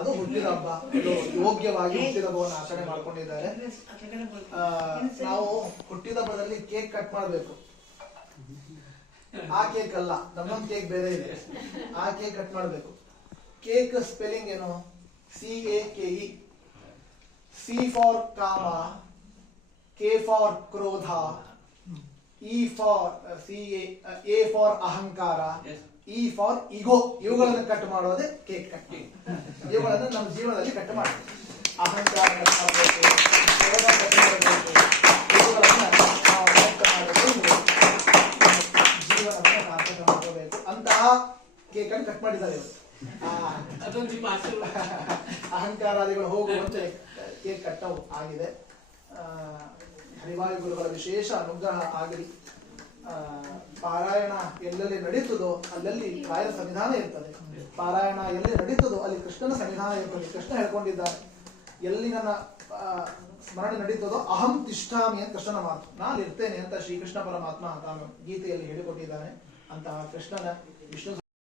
ಅದು ಹುಟ್ಟಿದ ಹಬ್ಬ, ಅದು ಯೋಗ್ಯವಾಗಿ ಹುಟ್ಟಿದ ಹಬ್ಬವನ್ನು ಆಚರಣೆ ಮಾಡ್ಕೊಂಡಿದ್ದಾರೆ. ನಾವು ಹುಟ್ಟಿದ ಹಬ್ಬದಲ್ಲಿ ಕೇಕ್ ಕಟ್ ಮಾಡಬೇಕು. ಆ ಕೇಕ್ ಅಲ್ಲ, ನಮ್ಮೊಂದು ಕೇಕ್ ಬೇರೆ ಇದೆ. ಆ ಕೇಕ್ ಕಟ್ ಮಾಡಬೇಕು. ಕೇಕ್ ಸ್ಪೆಲ್ಲಿಂಗ್ ಏನು? CAKE. C ಫಾರ್ ಕಾಮ, K ಫಾರ್ ಕ್ರೋಧ, A ಫಾರ್ ಅಹಂಕಾರ, E ಫಾರ್ ಈಗೋ. ಇವುಗಳನ್ನು ಕಟ್ ಮಾಡೋದೇ ಕೇಕ್ ಕಟ್. ಇವುಗಳನ್ನು ನಮ್ಮ ಜೀವನದಲ್ಲಿ ಕಟ್ ಮಾಡಬೇಕು. ಅಹಂಕಾರ ಕಟ್ ಮಾಡಬೇಕು, ಕ್ರೋಧ ಕಟ್ ಮಾಡಬೇಕು. ಇವುಗಳನ್ನ ನಾವು ಕಟ್ ಮಾಡಬೇಕು, ಜೀವನವನ್ನು ಸಾರ್ಥಕ ಮಾಡಬೇಕು. ಅಂತಹ ಕೇಕ್ ಅನ್ನು ಕಟ್ ಮಾಡಿದ್ದಾರೆ ಇವತ್ತು. ಅಹಂಕಾರಾದಿಗಳು ಹೋಗುವಂತೆ ಕೇಕ್ ಕಟ್ಟವು ಆಗಿದೆ. ಹರಿವಾಯು ಗುರುಗಳ ವಿಶೇಷ ಅನುಗ್ರಹ ಆಗಲಿ. ಪಾರಾಯಣ ಎಲ್ಲೆಲ್ಲಿ ನಡೀತದೋ ಅಲ್ಲಲ್ಲಿ ರಾಯರ ಸನ್ನಿಧಾನ ಇರ್ತದೆ. ಪಾರಾಯಣ ಎಲ್ಲಿ ನಡೀತದೋ ಅಲ್ಲಿ ಕೃಷ್ಣನ ಸನ್ನಿಧಾನ ಇರ್ತದೆ. ಕೃಷ್ಣ ಹೇಳ್ಕೊಂಡಿದ್ದಾನೆ, ಎಲ್ಲಿ ನನ್ನ ಸ್ಮರಣೆ ನಡೀತದೋ ಅಹಂ ತಿಷ್ಠಾಮಿ ಅಂತ ಕೃಷ್ಣನ ಮಾತು, ನಾನು ಇರ್ತೇನೆ ಅಂತ ಶ್ರೀಕೃಷ್ಣ ಪರಮಾತ್ಮ ತಾನು ಗೀತೆಯಲ್ಲಿ ಹೇಳಿಕೊಟ್ಟಿದ್ದಾನೆ. ಅಂತಹ ಕೃಷ್ಣನ ವಿಷ್ಣು